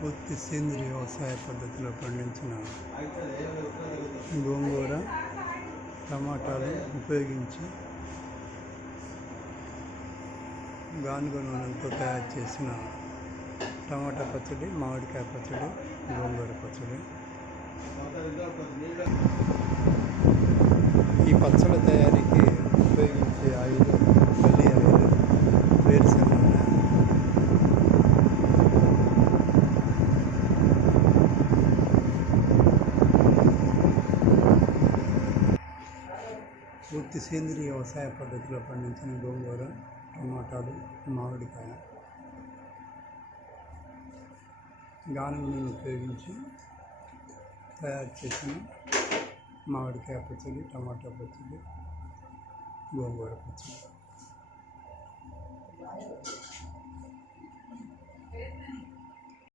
పూర్తి సేంద్రియ వ్యవసాయ పద్ధతిలో పండించిన గోంగూర టమాటాలు ఉపయోగించి గానుగ నూనెలతో తయారు చేసిన టమాటా పచ్చడి మామిడికాయ పచ్చడి గోంగూర పచ్చడి. ఈ పచ్చడి తయారీకి ఉపయోగించే ఆయిల్ మళ్ళీ ఆయిల్ వేరుశనగ నూనె పూర్తి సేంద్రియ వ్యవసాయ పద్ధతిలో పండించిన గోంగూర టమాటాలు మామిడికాయ గానం నూనె ఉపయోగించి తయారు చేసిన మామిడికాయ పచ్చడి టమాటా పచ్చడి గోంగూర పచ్చడి.